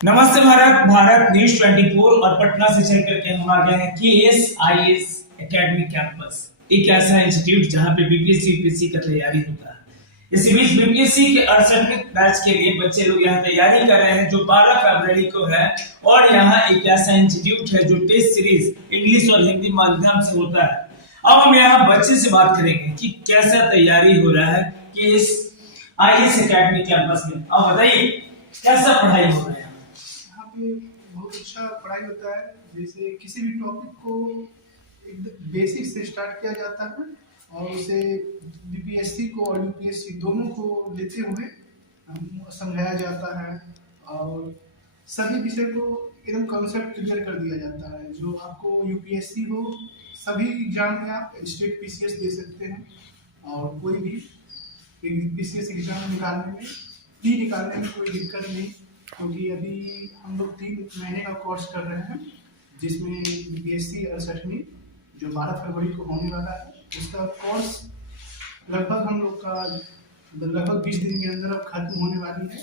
नमस्ते भारत, भारत न्यूज 24 और पटना से चल करके हम आ गए हैं KSIS एकेडमी कैंपस। एक ऐसा इंस्टीट्यूट जहां पे बीपीएससी यूपीएससी का तैयारी होता है। इसी बीच बीपीएससी के 68वें बैच के लिए बच्चे लोग यहाँ तैयारी कर रहे हैं जो 12 फरवरी को है। और यहाँ एक ऐसा इंस्टीट्यूट है जो टेस्ट सीरीज इंग्लिश और हिंदी माध्यम से होता है। अब हम यहाँ बच्चे से बात करेंगे कि कैसा तैयारी हो रहा है KSIS एकेडमी कैंपस में। अब बताइए कैसा पढ़ाई हो रहा है? बहुत अच्छा पढ़ाई होता है। जैसे किसी भी टॉपिक को एक बेसिक से स्टार्ट किया जाता है और उसे बीपीएससी को और यूपीएससी दोनों को लेते हुए समझाया जाता है और सभी विषय को एकदम कॉन्सेप्ट क्लियर कर दिया जाता है। जो आपको यूपीएससी हो, सभी एग्जाम में आप स्टेट पीसीएस दे सकते हैं और कोई भी पीसीएस एग्जाम निकालने में कोई दिक्कत नहीं, क्योंकि अभी हम लोग 3 महीने का कोर्स कर रहे हैं जिसमें बीपीएससी 68वीं जो 12 फरवरी को होने वाला है, उसका कोर्स लगभग हम लोग का लगभग 20 दिन के अंदर अब खत्म होने वाली है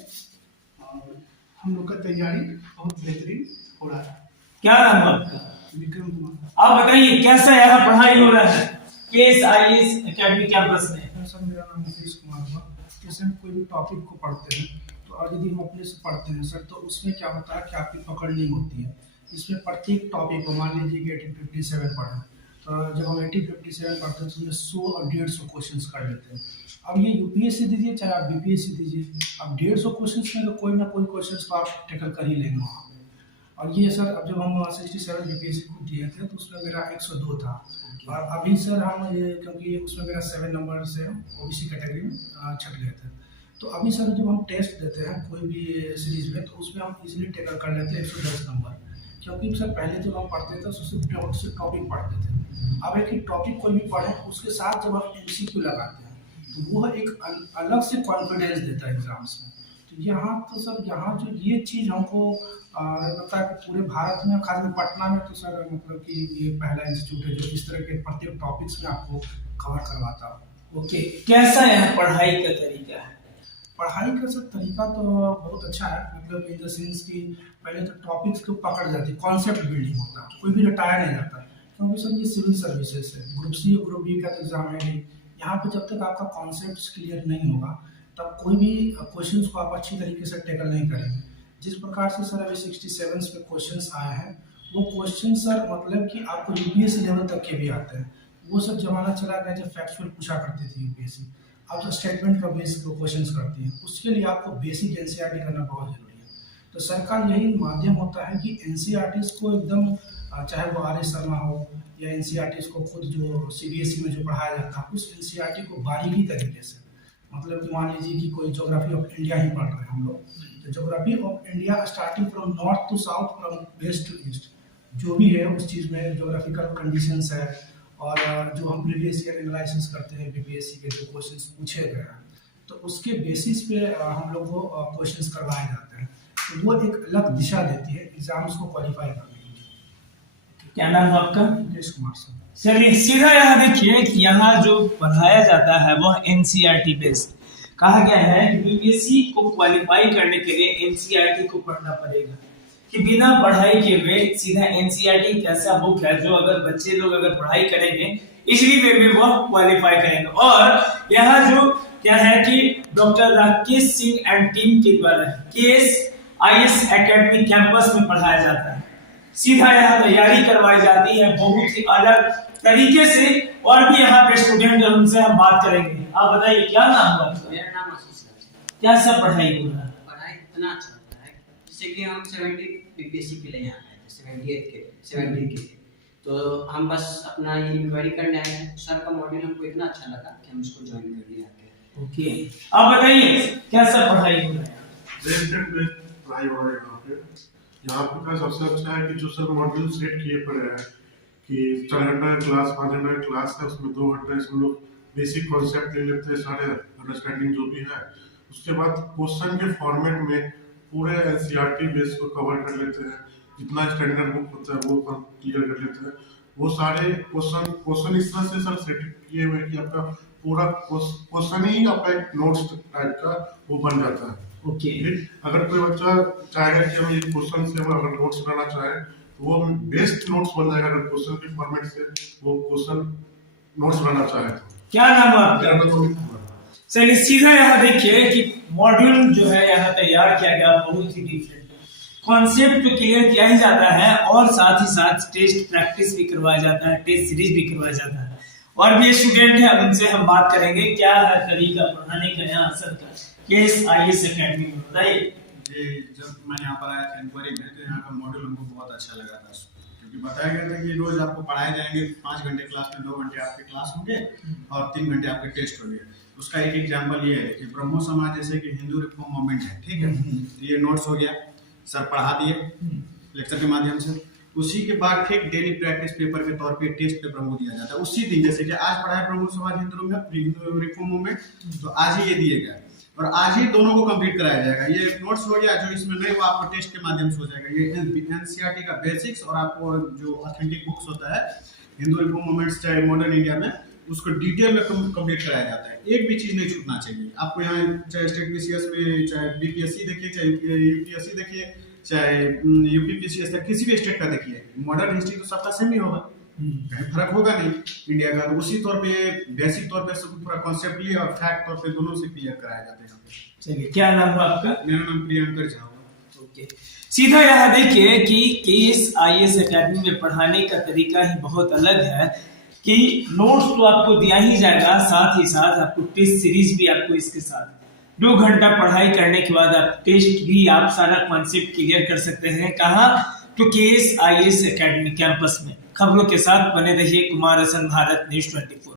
और हम लोग का तैयारी बहुत बेहतरीन हो रहा है। क्या नाम है आपका? विक्रम कुमार। आप बताइए कैसा यहाँ पढ़ाई हो रहा है KSIS एकेडमी कैंपस में? सर मेरा नाम मुकेश कुमार हुआ। जैसे हम कोई भी टॉपिक को पढ़ते हैं तो और यदि हम अपने से पढ़ते हैं सर, तो उसमें क्या होता है कि आपकी पकड़ नहीं होती है। इसमें प्रत्येक टॉपिक को मान लीजिए कि 1857 पढ़ें, तो जब हम 1857 पढ़ते हैं तो उसमें 100 और 150 क्वेश्चन कर लेते हैं। अब ये यूपीएससी दीजिए चाहे आप बीपीएससी दीजिए, अब 150 क्वेश्चन में तो कोई ना कोई क्वेश्चन तो आप टैकल कर ही लेंगे वहाँ पे। और ये सर अब जब हम 67 बीपीएससी को दिए थे तो उसमें मेरा 102 था और अभी सर हम ये क्योंकि उसमें मेरा 7 नंबर से ओबीसी कैटेगरी में छट गए थे, तो अभी सर जब हम टेस्ट देते हैं कोई भी सीरीज में तो उसमें हम इजीली टैकल कर लेते हैं 110 नंबर। क्योंकि सर पहले जब हम पढ़ते थे तो उससे टॉपिक पढ़ते थे। अब एक ही टॉपिक कोई भी पढ़ें उसके साथ जब हम MCQ लगाते हैं तो वो एक अलग से कॉन्फिडेंस देता है एग्जाम्स में। तो यहाँ तो सर यहाँ जो ये चीज़ हमको लगता है कि पूरे भारत में खासकर पटना में तो सर मतलब कि ये पहला इंस्टीट्यूट है जो इस तरह के प्रत्येक टॉपिक्स में आपको कवर करवाता है। ओके, कैसा यहाँ पढ़ाई का तरीका है? पढ़ाई का सर तरीका तो बहुत अच्छा है, मतलब इन द सेंस कि पहले तो टॉपिक्स को पकड़ जाती है, कॉन्सेप्ट बिल्डिंग होता है, कोई भी रिटायर नहीं जाता। क्योंकि सर ये सिविल सर्विसेज है, ग्रुप सी और ग्रुप बी का एग्जाम है नहीं। यहाँ पे जब तक आपका कॉन्सेप्ट क्लियर नहीं होगा तब कोई भी क्वेश्चंस को आप अच्छी तरीके से टैकल नहीं करेंगे। जिस प्रकार से सर अभी 67 पे क्वेश्चंस आए हैं वो क्वेश्चन सर मतलब कि आपको यूपीएससी लेवल तक के भी आते हैं। वो सब जमाना चला गया जब फैक्चुअल पूछा करती थी यूपीएससी, अब जो स्टेटमेंट का बेस को क्वेश्चंस करती है उसके लिए आपको बेसिक एनसीईआरटी करना बहुत जरूरी है। तो सर का यही माध्यम होता है कि एनसीईआरटी को एकदम चाहे वो RS शर्मा हो या एनसीईआरटी को खुद जो सीबीएसई में जो पढ़ाया जाता है उस एनसीईआरटी को बारीकी तरीके से, मतलब कि मान लीजिए कि कोई ज्योग्राफी ऑफ इंडिया ही पढ़ रहे हैं हम लोग, तो geography of India starting from north to south, from west to east, जो भी है उस चीज़ में ज्योग्राफिकल कंडीशंस है और जो हम प्रीवियस ईयर एनालिसिस करते हैं बीपीएससी के जो क्वेश्चंस पूछे गए हैं तो उसके बेसिस पे हम लोग को क्वेश्चंस करवाए जाते हैं। तो वो एक अलग दिशा देती है एग्जाम्स को क्वालिफाई करने के लिए। क्या नाम है आपका? मुकेश कुमार सर। चलिए सीधा यहाँ देखिए कि यहाँ जो पढ़ाया जाता है वह एनसीईआरटी बेस्ड। कहा गया है कि बीपीएससी को क्वालिफाई करने के लिए एनसीईआरटी को पढ़ना पड़ेगा। कि बिना पढ़ाई किए हुए सीधा एनसीईआरटी एक ऐसा बुक है जो अगर बच्चे लोग अगर पढ़ाई करेंगे इजीली वे में वो क्वालिफाई करेंगे। और यहाँ जो क्या है कि doctor Rakesh Singh and team के द्वारा केएस आईएएस एकेडमी कैंपस में पढ़ाया जाता है। सीधा यहाँ तैयारी करवाई जाती है बहुत ही अलग तरीके से। और भी यहाँ पे स्टूडेंट है, उनसे हम बात करेंगे। आप बताइए क्या नाम हुआ आपका? मेरा नाम आशीष राज है। क्या सब पढ़ाई हो रहा है? पढ़ाई इतना अच्छा होता है जैसे कि हम 70 बीपीएससी के लिए यहाँ आए थे, 70 के लिए। तो हम बस अपना ये इंक्वायरी करने आए हैं। सर का मॉड्यूल हमको इतना अच्छा लगा कि हम इसको ज्वाइन कर लिया आके। ओके, आप बताइए क्या सब पढ़ाई हो रहा है? पढ़ाई हो रहा है यहाँ पे सबसे अच्छा है कि जो सर मॉड्यूल सेट किए पड़े हैं कि 4 घंटा का क्लास, 5 घंटा का क्लास है, उसमें 2 घंटे इसमें लोग बेसिक कॉन्सेप्ट ले लेते हैं, सारे अंडरस्टैंडिंग जो भी है। उसके बाद क्वेश्चन के फॉर्मेट में पूरे एनसीईआरटी बेस को कवर कर लेते हैं। जितना स्टैंडर्ड बुक होता है वो क्लियर कर लेते हैं। वो सारे क्वेश्चन इस तरह से सर सेट किए हुए कि आपका पूरा क्वेश्चन ही आपका एक नोट्स टाइप का वो बन जाता है। ओके, अगर कोई बच्चा चाहेगा कि हम ये क्वेश्चन से हम अगर नोट्स बनाना चाहें तो वो बेस्ट नोट्स बन जाएगा। अगर क्वेश्चन के फॉर्मेट से वो क्वेश्चन नोट्स बनाना चाहे तो। क्या नाम है आपका? चलिए सीधा यहाँ देखिए कि मॉड्यूल जो है यहाँ तैयार किया गया बहुत ही डिफरेंट कॉन्सेप्ट तो क्लियर किया ही जाता है और साथ ही साथ टेस्ट प्रैक्टिस भी करवाया जाता है, टेस्ट सीरीज भी करवाया जाता है। और भी स्टूडेंट है, उनसे हम बात करेंगे क्या है तरीका पढ़ाने का यहाँ असर का केएस आईएएस एकेडमी में। बताइए जी, जब मैं यहाँ पर आया था इंक्वायरी में तो यहाँ का मॉड्यूल हमको बहुत अच्छा लगा था, क्योंकि बताया गया था कि रोज आपको पढ़ाए जाएंगे। 5 घंटे क्लास में 2 घंटे आपके क्लास होंगे और 3 घंटे आपके टेस्ट होंगे। उसका एक एग्जाम्पल ये है कि ब्रह्मो समाज जैसे कि हिंदू रिफॉर्म मूवमेंट है, ठीक है, तो ये नोट्स हो गया, सर पढ़ा दिए लेक्चर के माध्यम से। उसी के बाद ठीक डेली प्रैक्टिस पेपर के तौर पे टेस्ट पेपर हमको दिया जाता है उसी दिन। जैसे कि आज पढ़ा है ब्रह्मो समाज हिंदू रिफॉर्म मूवमेंट, तो आज ही ये दिए गए और आज ही दोनों को कंप्लीट कराया जाएगा। ये नोट्स हो गया, जो इसमें नहीं वो आपको टेस्ट के माध्यम से हो जाएगा। ये एनसीईआरटी का बेसिक्स और आपको जो ऑथेंटिक बुक्स होता है हिंदू रिफॉर्म मूवमेंट्स चाहे मॉडर्न इंडिया में, उसको डिटेल में कंप्लीट कराया जाता है। एक भी चीज नहीं छूटना चाहिए आपको। यहाँ चाहे स्टेट बीसीएस में, चाहे बीपीएससी देखिए, चाहे यूपीएससी देखिए, चाहे यूपीपीसीएस तक किसी भी स्टेट का देखिए, मॉडर्न हिस्ट्री तो सबका सेम ही होगा, कहीं फर्क होगा नहीं इंडिया का। तो उसी तौर पे बेसिक तौर पे सब पूरा कॉन्सेप्टली और फैक्ट तौर पे दोनों से क्लियर कराया जाता है। चलिए, क्या नाम हुआ आपका? मेरा नाम प्रियंकर झा हुआ। ओके, सीधा यहाँ देखिए कि केएस आईएएस एकेडमी में पढ़ाने का तरीका ही बहुत अलग है कि नोट्स तो आपको दिया ही जाएगा, साथ ही साथ आपको टेस्ट सीरीज भी आपको इसके साथ 2 घंटा पढ़ाई करने के बाद आप टेस्ट भी आप सारा कॉन्सेप्ट क्लियर कर सकते हैं। कहाँ? तो केएस आईएएस एकेडमी कैंपस में। खबरों के साथ बने रहिए कुमार हसन, भारत न्यूज़ 24।